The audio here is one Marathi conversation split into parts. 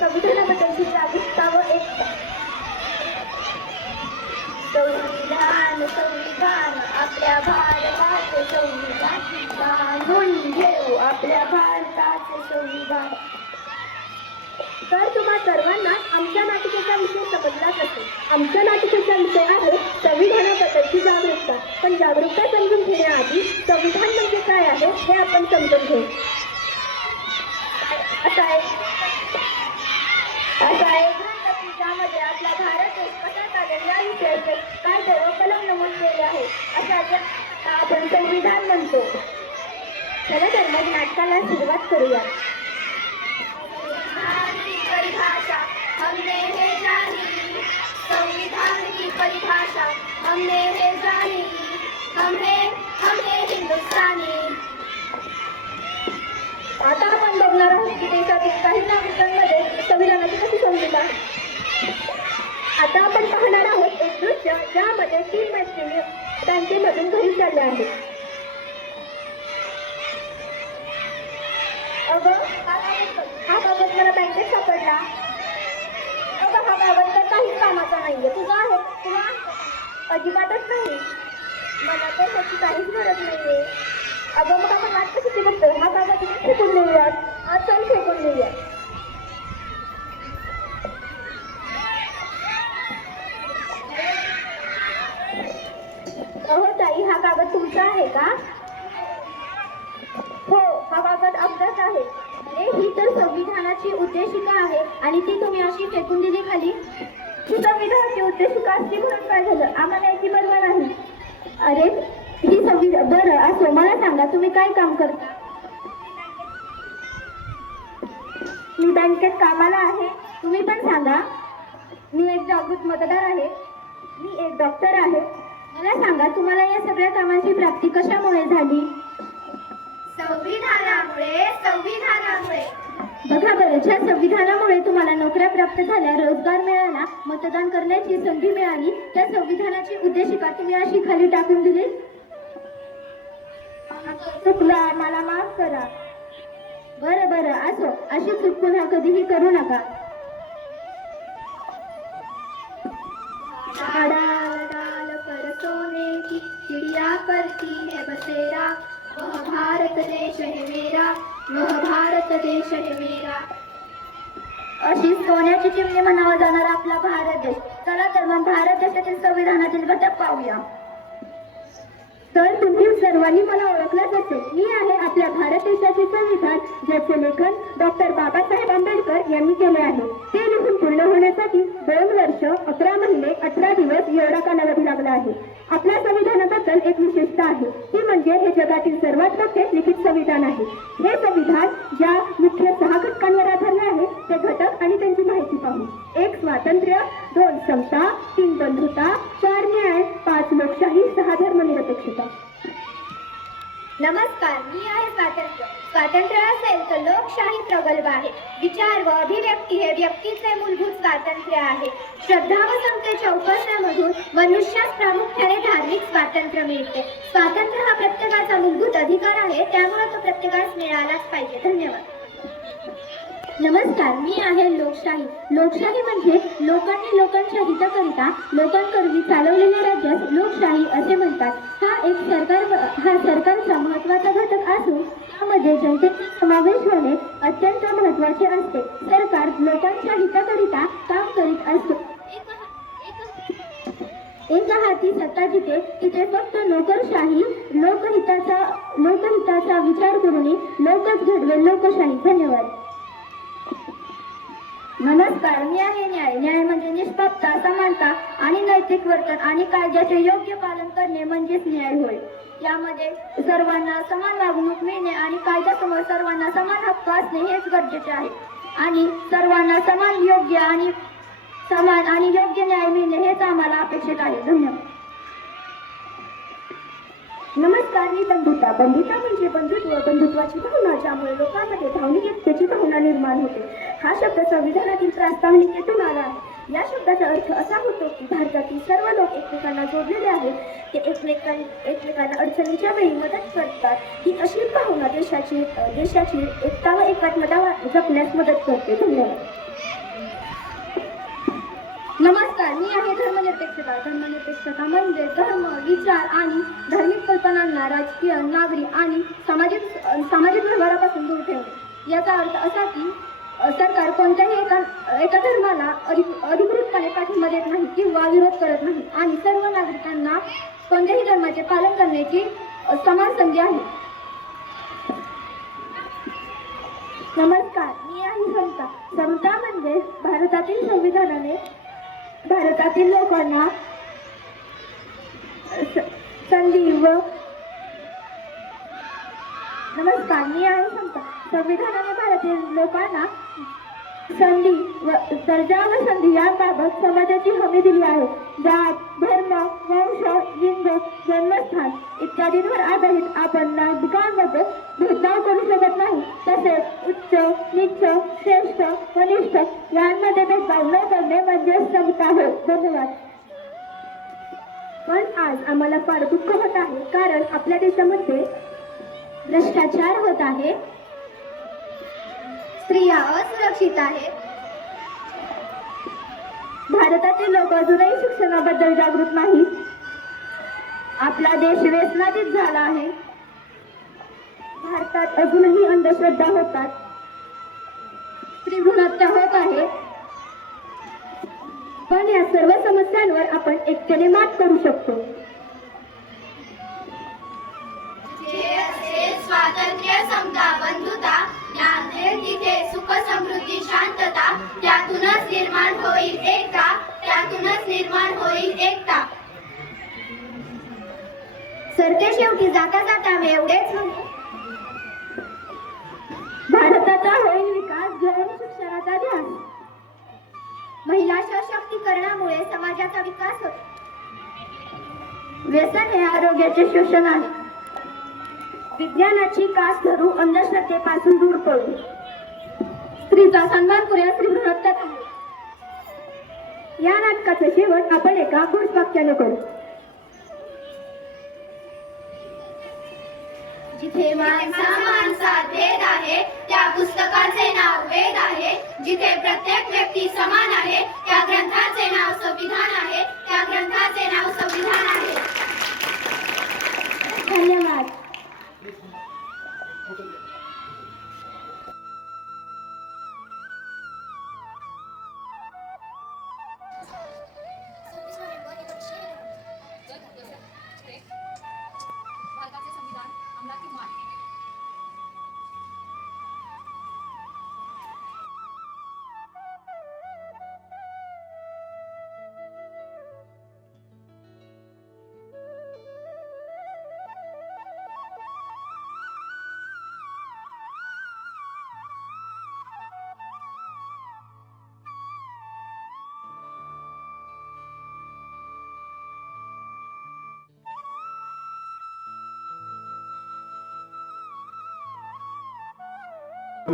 संविधानाबद्दलची जागरूकता व एकता संविधान संविधान आपल्या भारताचे संविधान जाणून घेऊ आपल्या भारताचे संविधान. तर तुम्हा सर्वांना आमच्या नाटिकेचा विषय समजलाच असेल. आमच्या नाटिकेचा विषय आहे संविधानाबद्दलची जागरूकता पण जागरूकता समजून घेण्याआधी संविधान म्हणजे काय आहे हे आपण समजून घेऊ. असं आहे असा एक ग्रंथ की ज्यामध्ये आपला भारत देश कसा चालेल या विषयाचे काय सर्व कलम नमूद केले आहे? अशा ज्या आपण संविधान म्हणतो. चला तर मग नाटकाला सुरुवात करूया. परिभाषा हमने जानी. संविधान की परिभाषा हमने है जानी. हम है हम आता आपण बघणार आहोत की देशातील काही नागरिकांना संविधानाची कशी समजूत आहे आता आपण पाहणार आहोत एक दृश्य ज्यामध्ये तीन मैत्रिणी बँकेमधून घरी चालल्या आहेत. अगं हा बाबत मला बँकेत सापडला. अगं हा बाबत तर काहीच कामाचा नाहीये. तुझा आहे तुला अजिबातच नाही. मला तर त्याची काहीच गरज नाहीये. अगं मग आपण वाटतं कशी बघतोय हा कागद इथे फेकून देऊयात. आज चल फेकून देऊयात. कागद तुमचा आहे का? हो हा कागद अपघात आहे. अरे ही तर संविधानाची उद्देशिका आहे. आणि ती तुम्ही अशी फेकून दिली खाली. ही संविधानाची उद्देशिका असली म्हणून काय झालं? आम्हाला याची बरोबर नाही. अरे ही संविधान बरं असो मला सांगा तुम्ही काय काम करता मी बँकेत कामाला आहे. तुम्ही पण सांगा. मी एक जागृत मतदार आहे. मी एक डॉक्टर आहे. मला सांगा तुम्हाला या सगळ्या कामांची प्राप्ती कशामुळे झाली? संविधानामुळे संविधानामुळे. बघा बरं ज्या संविधानामुळे तुम्हाला नोकऱ्या प्राप्त झाल्या रोजगार मिळाला मतदान करण्याची संधी मिळाली त्या संविधानाची उद्देशिका तुम्ही अशी खाली टाकून दिली? चुकला मला माफ करा. बरं बरं असो. अशी चूक पुन्हा कधीही करू नका. सोने की चिड़िया करती है बसेरा। वह भारत देश है मेरा वह भारत देश है मेरा। अशी सोन्याची चिमणी म्हणावा जाणारा आपला भारत देश. चला तर मग भारत देशातील संविधानातील घटक पाहूया. तर तुम्ही सर्वांनी मला ओळखलंच असेल. मी आहे आपल्या भारत देशाचे संविधान ज्याचे लेखन डॉक्टर बाबासाहेब आंबेडकर यांनी केले आहे. ते लिहून वर्ष अकरा महिने अठरा दिवस एवढा कालावधी लागला आहे. आपल्या संविधानाबद्दल एक विशेषता आहे. ती म्हणजे हे जगातील सर्वात मोठे लिखित संविधान आहे. हे संविधान ज्या मुख्य सहा घटकांवर आधारले आहे ते घटक आणि त्यांची माहिती पाहू. एक स्वातंत्र्य. दोन समता. तीन बंधुता. चार न्याय. पाच लोकशाही. सहा धर्मनिरपेक्षता. नमस्कार मी आहे स्वातंत्र्य. स्वातंत्र्य असेल तर लोकशाही प्रगल्भ आहे. विचार व अभिव्यक्ती हे व्यक्तीचे मूलभूत स्वातंत्र्य आहे. श्रद्धा व समतेच्या उपासनामधून मनुष्यास प्रामुख्याने धार्मिक स्वातंत्र्य मिळते. स्वातंत्र्य हा प्रत्येकाचा मूलभूत अधिकार आहे त्यामुळे तो प्रत्येकास मिळालाच पाहिजे. धन्यवाद. नमस्कार मी आहे लोकशाही लोकशाही म्हणजे लोकांनी लोकांच्या हिताकरिता लोकांकरवी चालवलेल्या राज्यास लोकशाही असे म्हणतात हा एक सरकार हा सरकारचा महत्त्वाचा घटक असून त्यामध्ये जनतेचा समावेश होणे अत्यंत महत्त्वाचे असते सरकार लोकांच्या हिताकरिता काम करीत असतो एका हाती सत्ता जिथे तिथे फक्त नोकरशाही लोकहिताचा लोकहिताचा विचार करून लोकच घडवेल लोकशाही धन्यवाद नमस्कार मी आहे न्याय. न्याय म्हणजे निष्पक्षता समानता आणि नैतिक वर्तन आणि कायद्याचे योग्य पालन करणे म्हणजेच न्याय होय. यामध्ये सर्वांना समान वागणूक मिळणे आणि कायद्यासमोर सर्वांना समान हक्क असणे हेच गरजेचे आहे. आणि सर्वांना समान योग्य आणि समान आणि योग्य न्याय मिळणे हेच आम्हाला अपेक्षित आहे. धन्यवाद. नमस्कार मी बंधुता. बंधुता म्हणजे बंधुत्व. बंधुत्वाची भावना ज्यामुळे लोकांमध्ये भावनिक एकतेची भावना निर्माण होते. हा शब्द संविधानातील प्रास्ताविकेतून आला आहे. या शब्दाचा अर्थ असा होतो की भारतातील सर्व लोक एकमेकांना जोडलेले आहेत. ते एकमेकां एकमेकांना अडचणीच्या वेळी मदत करतात. ही अशी भावना देशाची देशाची एकता व एकात्मता वा- जपण्यास मदत करते. धन्यवाद. नमस्कार मी आहे धर्मनिरपेक्षता धर्मनिरपेक्षता म्हणजे धर्म विचार आणि धार्मिक कल्पनांना राजकीय नागरी आणि सामाजिक सामाजिक व्यवहारापासून दूर ठेवणे. याचा अर्थ असा की सरकार कोणत्याही एका एका धर्माला अधिक अधिकृतपणे पाठिंबा देत नाही किंवा विरोध करत नाही आणि सर्व नागरिकांना कोणत्याही धर्माचे पालन करण्याची समान संधी आहे. नमस्कार मी आहे समता. समता म्हणजे भारतातील संविधानाने भारतातील लोकांना स- संधी व नमस्कार मी आहे समता संविधानाने भारतीय लोकांना संधी व दर्जा व संधी याबाबत समाजाची हमी दिली आहे. जात धर्म वंश लिंग जन्मस्थान इत्यादींवर आधारित आपण नागरिकांमध्ये भेदभाव करू शकत नाही. तसेच उच्च नीच श्रेष्ठ कनिष्ठ यांमध्ये भेदभाव न करणे म्हणजे समता होय धन्यवाद. पण आज आम्हाला फार दुःख होत आहे. कारण आपल्या देशामध्ये भ्रष्टाचार होत आहे. स्त्रिया असुरक्षित आहेत. भारतातील लोक अजूनही शिक्षणाबद्दल जागृत नाही आपला देश व्यसनातीत झाला आहे. भारतात अजूनही अंधश्रद्धा होतात. स्त्री भ्रूणहत्या होत आहे पण या सर्व समस्यांवर आपण एकट्याने मात करू शकतो. स्वातंत्र्य समता बंधुता नांदेल तिथे सुख समृद्धी शांतता त्यातूनच निर्माण होईल एकता त्यातूनच निर्माण होईल एकता. सरते शेवटी जाता जाता मी एवढेच महिला सशक्तीकरणामुळे समाजाचा विकास होतो. व्यसन हे आरोग्याचे शोषण आहे. विज्ञानाची कास धरू अंधश्रद्धेपासून दूर पडू. स्त्रीचा सन्मान करूया स्त्री भ्रूणहत्या या नाटकाचा शेवट आपण एका घोषवाक्याने करू. जिथे माणसा पुस्तकाचे नाव वेद आहे जिथे प्रत्येक व्यक्ती समान आहे त्या ग्रंथाचे नाव संविधान आहे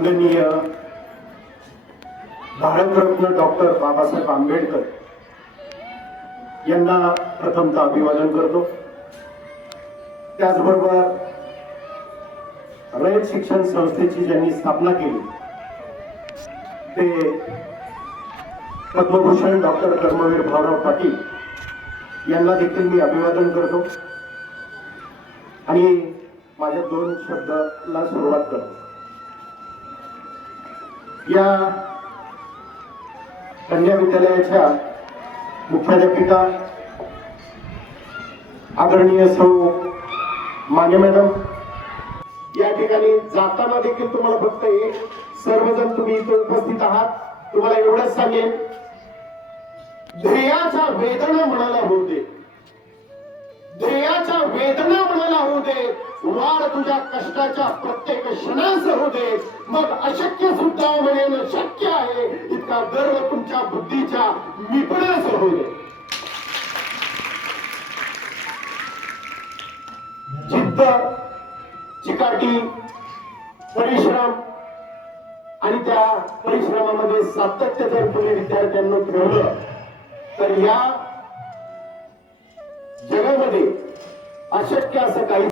वंदनीय भारतरत्न डॉक्टर बाबासाहेब आंबेडकर यांना प्रथमतः अभिवादन करतो. त्याचबरोबर रयत शिक्षण संस्थेची ज्यांनी स्थापना केली ते पद्मभूषण डॉक्टर कर्मवीर भाऊराव पाटील यांना देखील मी अभिवादन करतो. आणि माझ्या दोन शब्दाला सुरुवात करतो. या कन्या विद्यालयाच्या मुख्याध्यापिका आदरणीय सौ माने मॅडम. या ठिकाणी जाताना देखील तुम्हाला फक्त एक सर्वजण तुम्ही इथे उपस्थित आहात. तुम्हाला एवढंच सांगेन. ध्येयाच्या वेदना मनाला होऊ दे. ध्येयाच्या वेदना मनाला होऊ दे. वाढ तुझ्या कष्टाच्या प्रत्येक क्षणास होऊ दे. मग अशक्य सुद्धा म्हणेन शक्य आहे इतका गर्व तुमच्या बुद्धीच्या निपणास होऊ दे. जिद्द चिकाटी परिश्रम आणि त्या परिश्रमामध्ये सातत्य जर तुम्ही विद्यार्थ्यांना ठेवलं तर या जगामध्ये अशक्य असं काही